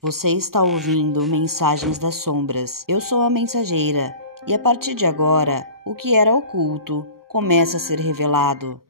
Você está ouvindo Mensagens das Sombras. Eu sou a mensageira e a partir de agora, o que era oculto começa a ser revelado.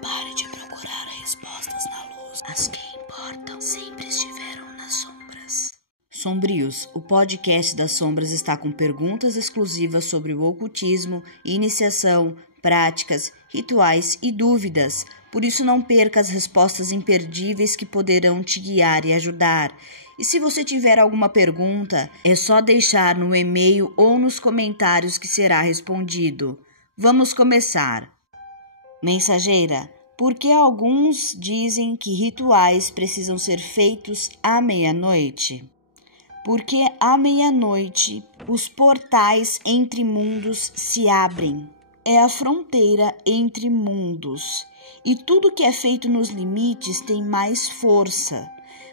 Pare de procurar respostas na luz. As que importam sempre estiveram nas sombras. Sombrios, o podcast das sombras está com perguntas exclusivas sobre o ocultismo, iniciação, práticas, rituais e dúvidas. Por isso não perca as respostas imperdíveis que poderão te guiar e ajudar. E se você tiver alguma pergunta, é só deixar no e-mail ou nos comentários que será respondido. Vamos começar. Mensageira, por que alguns dizem que rituais precisam ser feitos à meia-noite? Porque à meia-noite os portais entre mundos se abrem. É a fronteira entre mundos. E tudo que é feito nos limites tem mais força.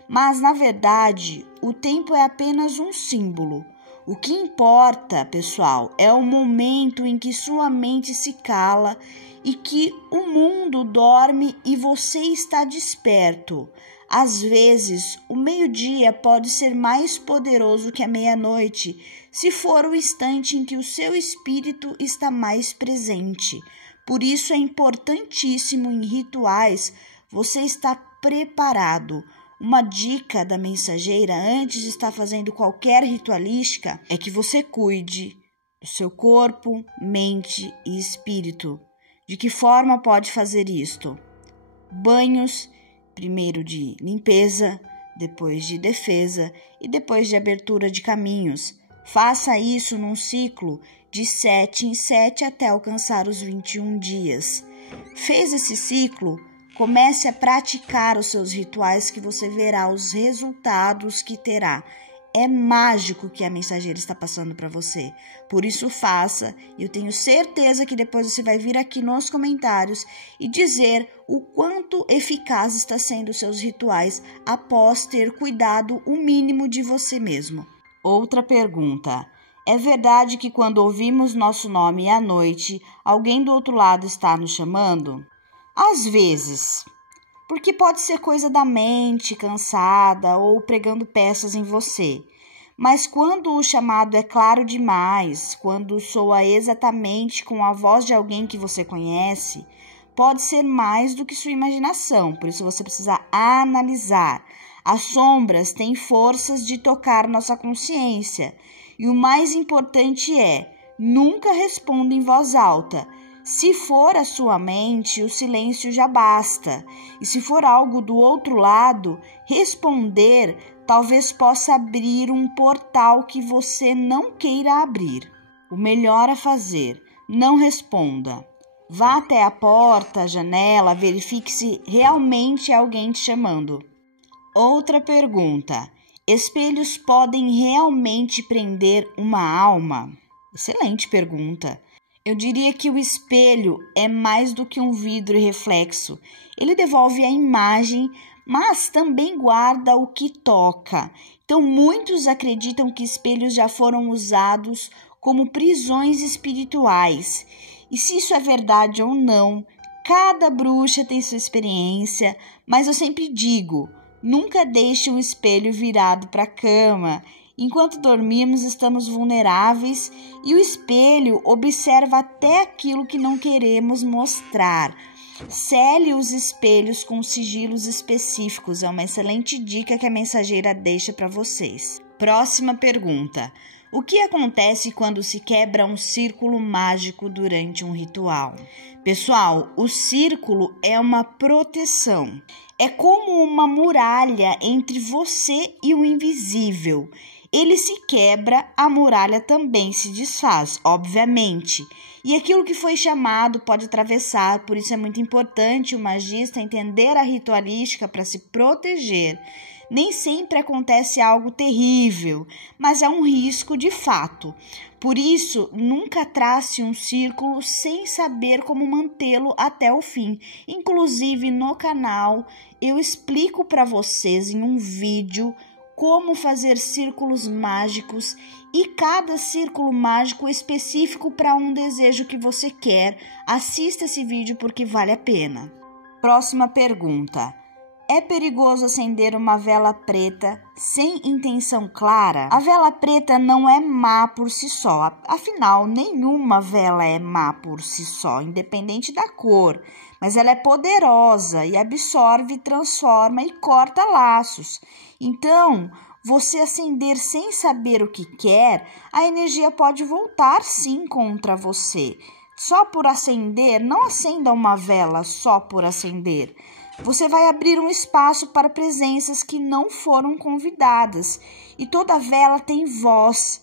Mas, na verdade, o tempo é apenas um símbolo. O que importa, pessoal, é o momento em que sua mente se cala e que o mundo dorme e você está desperto. Às vezes, o meio-dia pode ser mais poderoso que a meia-noite, se for o instante em que o seu espírito está mais presente. Por isso é importantíssimo em rituais você estar preparado. Uma dica da mensageira antes de estar fazendo qualquer ritualística é que você cuide do seu corpo, mente e espírito. De que forma pode fazer isto? Banhos, primeiro de limpeza, depois de defesa e depois de abertura de caminhos. Faça isso num ciclo de 7 em 7 até alcançar os 21 dias. Fez esse ciclo? Comece a praticar os seus rituais que você verá os resultados que terá. É mágico o que a mensageira está passando para você. Por isso faça. Eu tenho certeza que depois você vai vir aqui nos comentários e dizer o quanto eficaz está sendo os seus rituais após ter cuidado o mínimo de você mesmo. Outra pergunta. É verdade que quando ouvimos nosso nome à noite, alguém do outro lado está nos chamando? Às vezes, porque pode ser coisa da mente, cansada ou pregando peças em você. Mas quando o chamado é claro demais, quando soa exatamente com a voz de alguém que você conhece, pode ser mais do que sua imaginação, por isso você precisa analisar. As sombras têm forças de tocar nossa consciência. E o mais importante é, nunca responda em voz alta. Se for a sua mente, o silêncio já basta. E se for algo do outro lado, responder talvez possa abrir um portal que você não queira abrir. O melhor a fazer, não responda. Vá até a porta, a janela, verifique se realmente é alguém te chamando. Outra pergunta. Espelhos podem realmente prender uma alma? Excelente pergunta. Eu diria que o espelho é mais do que um vidro e reflexo. Ele devolve a imagem, mas também guarda o que toca. Então, muitos acreditam que espelhos já foram usados como prisões espirituais. E se isso é verdade ou não, cada bruxa tem sua experiência, mas eu sempre digo, nunca deixe um espelho virado para a cama. Enquanto dormimos, estamos vulneráveis e o espelho observa até aquilo que não queremos mostrar. Cele os espelhos com sigilos específicos. É uma excelente dica que a mensageira deixa para vocês. Próxima pergunta. O que acontece quando se quebra um círculo mágico durante um ritual? Pessoal, o círculo é uma proteção. É como uma muralha entre você e o invisível. Ele se quebra, a muralha também se desfaz, obviamente. E aquilo que foi chamado pode atravessar, por isso é muito importante o magista entender a ritualística para se proteger. Nem sempre acontece algo terrível, mas é um risco de fato. Por isso, nunca trace um círculo sem saber como mantê-lo até o fim. Inclusive, no canal, eu explico para vocês em um vídeo como fazer círculos mágicos e cada círculo mágico específico para um desejo que você quer. Assista esse vídeo porque vale a pena. Próxima pergunta. É perigoso acender uma vela preta sem intenção clara? A vela preta não é má por si só. Afinal, nenhuma vela é má por si só, independente da cor. Mas ela é poderosa e absorve, transforma e corta laços. Então, você acender sem saber o que quer, a energia pode voltar sim contra você. Só por acender, não acenda uma vela só por acender. Você vai abrir um espaço para presenças que não foram convidadas. E toda vela tem voz.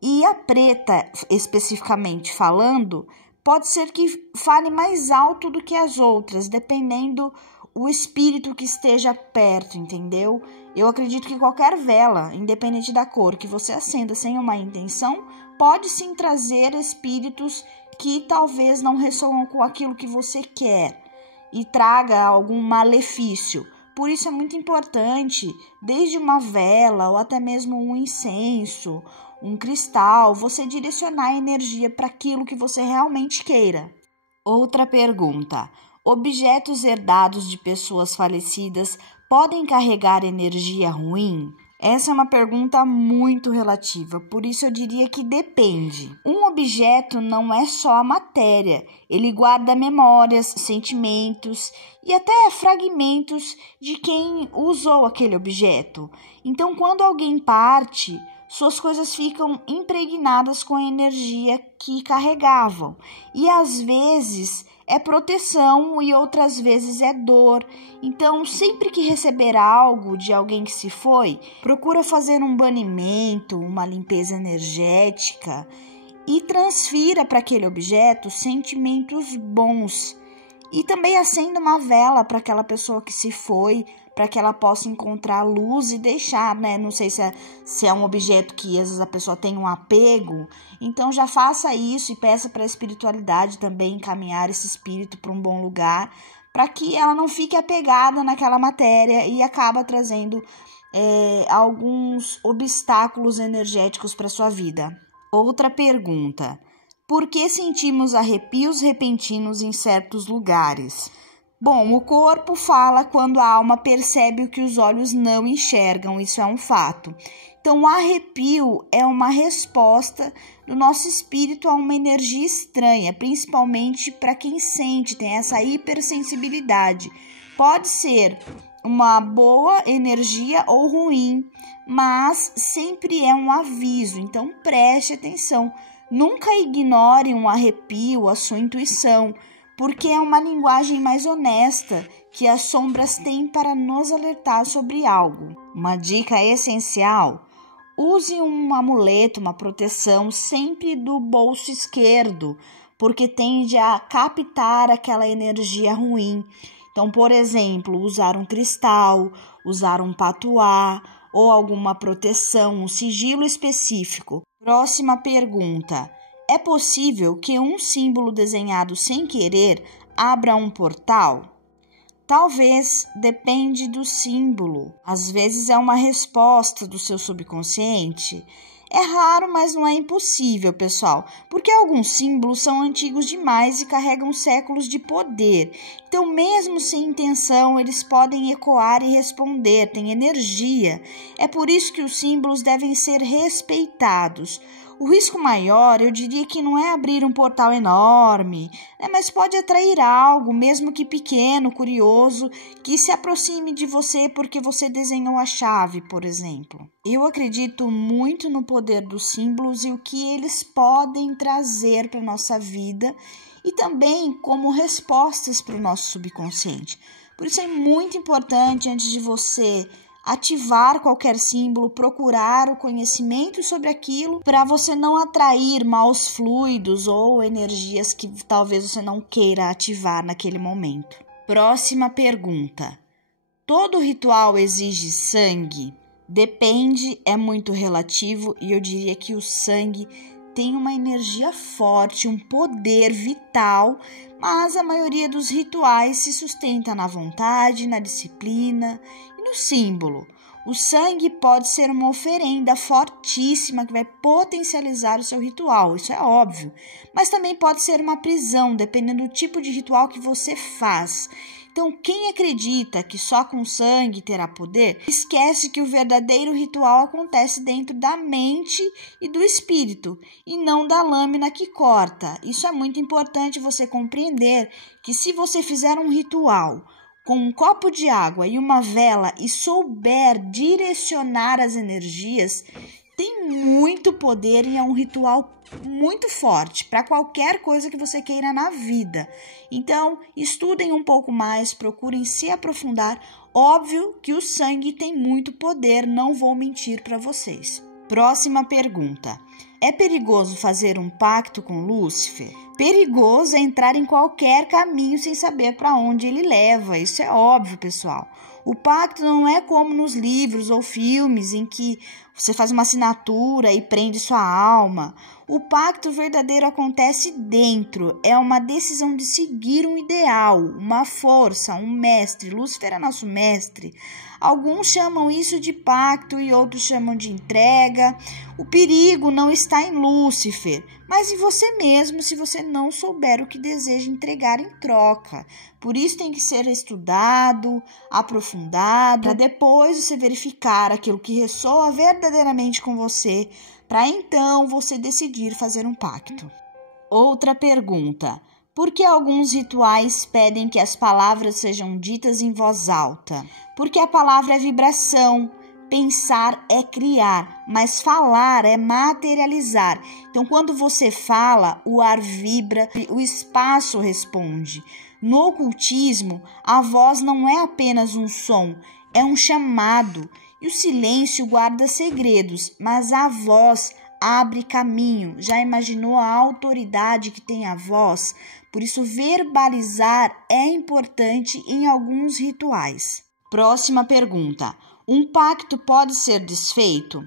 E a preta, especificamente falando, pode ser que fale mais alto do que as outras, dependendo o espírito que esteja perto, entendeu? Eu acredito que qualquer vela, independente da cor que você acenda sem uma intenção, pode sim trazer espíritos que talvez não ressoam com aquilo que você quer e traga algum malefício. Por isso é muito importante, desde uma vela ou até mesmo um incenso, um cristal, você direcionar a energia para aquilo que você realmente queira. Outra pergunta. Objetos herdados de pessoas falecidas podem carregar energia ruim? Essa é uma pergunta muito relativa, por isso eu diria que depende. Um objeto não é só a matéria, ele guarda memórias, sentimentos e até fragmentos de quem usou aquele objeto. Então, quando alguém parte, suas coisas ficam impregnadas com a energia que carregavam. E às vezes é proteção e outras vezes é dor. Então, sempre que receber algo de alguém que se foi, procura fazer um banimento, uma limpeza energética e transfira para aquele objeto sentimentos bons. E também acenda uma vela para aquela pessoa que se foi, para que ela possa encontrar luz e deixar, né? Não sei se é um objeto que às vezes a pessoa tem um apego, então já faça isso e peça para a espiritualidade também encaminhar esse espírito para um bom lugar, para que ela não fique apegada naquela matéria e acaba trazendo alguns obstáculos energéticos para sua vida. Outra pergunta. Por que sentimos arrepios repentinos em certos lugares? Bom, o corpo fala quando a alma percebe o que os olhos não enxergam, isso é um fato. Então, o arrepio é uma resposta do nosso espírito a uma energia estranha, principalmente para quem sente, tem essa hipersensibilidade. Pode ser uma boa energia ou ruim, mas sempre é um aviso, então preste atenção. Nunca ignore um arrepio, a sua intuição, porque é uma linguagem mais honesta que as sombras têm para nos alertar sobre algo. Uma dica essencial: use um amuleto, uma proteção sempre do bolso esquerdo, porque tende a captar aquela energia ruim. Então, por exemplo, usar um cristal, usar um patuá ou alguma proteção, um sigilo específico. Próxima pergunta. É possível que um símbolo desenhado sem querer abra um portal? Talvez, depende do símbolo. Às vezes é uma resposta do seu subconsciente. É raro, mas não é impossível, pessoal, porque alguns símbolos são antigos demais e carregam séculos de poder. Então, mesmo sem intenção, eles podem ecoar e responder, têm energia. É por isso que os símbolos devem ser respeitados. O risco maior, eu diria que não é abrir um portal enorme, mas pode atrair algo, mesmo que pequeno, curioso, que se aproxime de você porque você desenhou a chave, por exemplo. Eu acredito muito no poder dos símbolos e o que eles podem trazer para a nossa vida e também como respostas para o nosso subconsciente. Por isso é muito importante, antes de você ativar qualquer símbolo, procurar o conhecimento sobre aquilo para você não atrair maus fluidos ou energias que talvez você não queira ativar naquele momento. Próxima pergunta. Todo ritual exige sangue? Depende, é muito relativo e eu diria que o sangue tem uma energia forte, um poder vital, mas a maioria dos rituais se sustenta na vontade, na disciplina e no símbolo. O sangue pode ser uma oferenda fortíssima que vai potencializar o seu ritual, isso é óbvio. Mas também pode ser uma prisão, dependendo do tipo de ritual que você faz. Então, quem acredita que só com sangue terá poder, esquece que o verdadeiro ritual acontece dentro da mente e do espírito, e não da lâmina que corta. Isso é muito importante você compreender, que se você fizer um ritual com um copo de água e uma vela e souber direcionar as energias, tem muito poder e é um ritual muito forte para qualquer coisa que você queira na vida. Então, estudem um pouco mais, procurem se aprofundar. Óbvio que o sangue tem muito poder, não vou mentir para vocês. Próxima pergunta. É perigoso fazer um pacto com Lúcifer? Perigoso é entrar em qualquer caminho sem saber para onde ele leva. Isso é óbvio, pessoal. O pacto não é como nos livros ou filmes em que você faz uma assinatura e prende sua alma. O pacto verdadeiro acontece dentro. É uma decisão de seguir um ideal, uma força, um mestre. Lúcifer é nosso mestre. Alguns chamam isso de pacto e outros chamam de entrega. O perigo não está em Lúcifer, mas em você mesmo, se você não souber o que deseja entregar em troca. Por isso tem que ser estudado, aprofundado, para depois você verificar aquilo que ressoa verdadeiramente com você, para então você decidir fazer um pacto. Outra pergunta. Por que alguns rituais pedem que as palavras sejam ditas em voz alta? Porque a palavra é vibração, pensar é criar, mas falar é materializar. Então, quando você fala, o ar vibra, o espaço responde. No ocultismo, a voz não é apenas um som, é um chamado. E o silêncio guarda segredos, mas a voz abre caminho. Já imaginou a autoridade que tem a voz? Por isso, verbalizar é importante em alguns rituais. Próxima pergunta. Um pacto pode ser desfeito?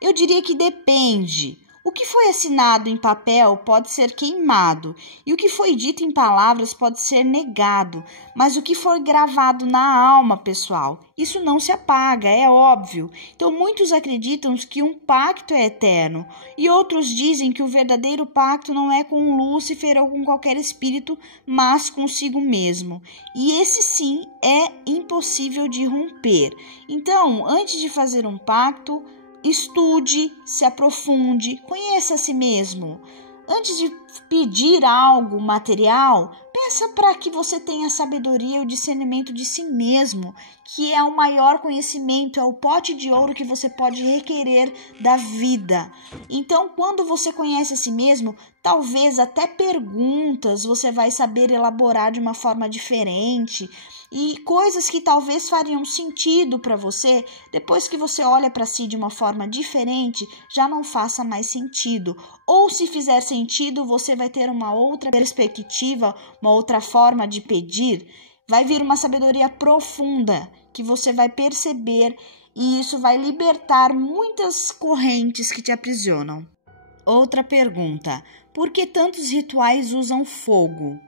Eu diria que depende. O que foi assinado em papel pode ser queimado e o que foi dito em palavras pode ser negado, mas o que for gravado na alma, pessoal, isso não se apaga, é óbvio. Então, muitos acreditam que um pacto é eterno e outros dizem que o verdadeiro pacto não é com Lúcifer ou com qualquer espírito, mas consigo mesmo. E esse sim é impossível de romper. Então, antes de fazer um pacto, estude, se aprofunde, conheça a si mesmo. Antes de pedir algo material, peça para que você tenha sabedoria e o discernimento de si mesmo, que é o maior conhecimento, é o pote de ouro que você pode requerer da vida. Então, quando você conhece a si mesmo, talvez até perguntas você vai saber elaborar de uma forma diferente. E coisas que talvez fariam sentido para você, depois que você olha para si de uma forma diferente, já não faça mais sentido. Ou se fizer sentido, você vai ter uma outra perspectiva, uma outra forma de pedir. Vai vir uma sabedoria profunda que você vai perceber e isso vai libertar muitas correntes que te aprisionam. Outra pergunta. Por que tantos rituais usam fogo?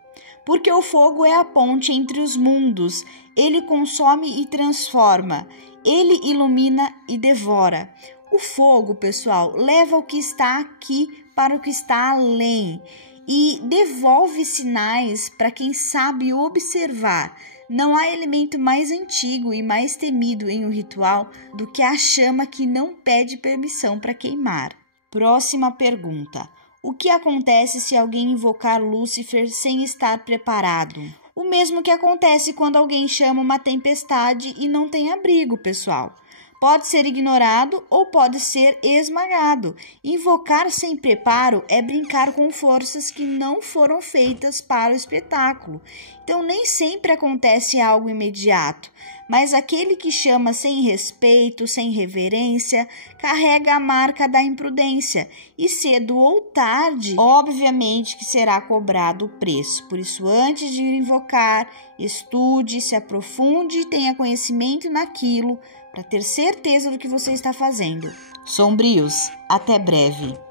Porque o fogo é a ponte entre os mundos, ele consome e transforma, ele ilumina e devora. O fogo, pessoal, leva o que está aqui para o que está além e devolve sinais para quem sabe observar. Não há elemento mais antigo e mais temido em um ritual do que a chama que não pede permissão para queimar. Próxima pergunta. O que acontece se alguém invocar Lúcifer sem estar preparado? O mesmo que acontece quando alguém chama uma tempestade e não tem abrigo, pessoal. Pode ser ignorado ou pode ser esmagado. Invocar sem preparo é brincar com forças que não foram feitas para o espetáculo. Então, nem sempre acontece algo imediato, mas aquele que chama sem respeito, sem reverência, carrega a marca da imprudência e cedo ou tarde, obviamente que será cobrado o preço. Por isso, antes de invocar, estude, se aprofunde e tenha conhecimento naquilo para ter certeza do que você está fazendo. Sombrios, até breve.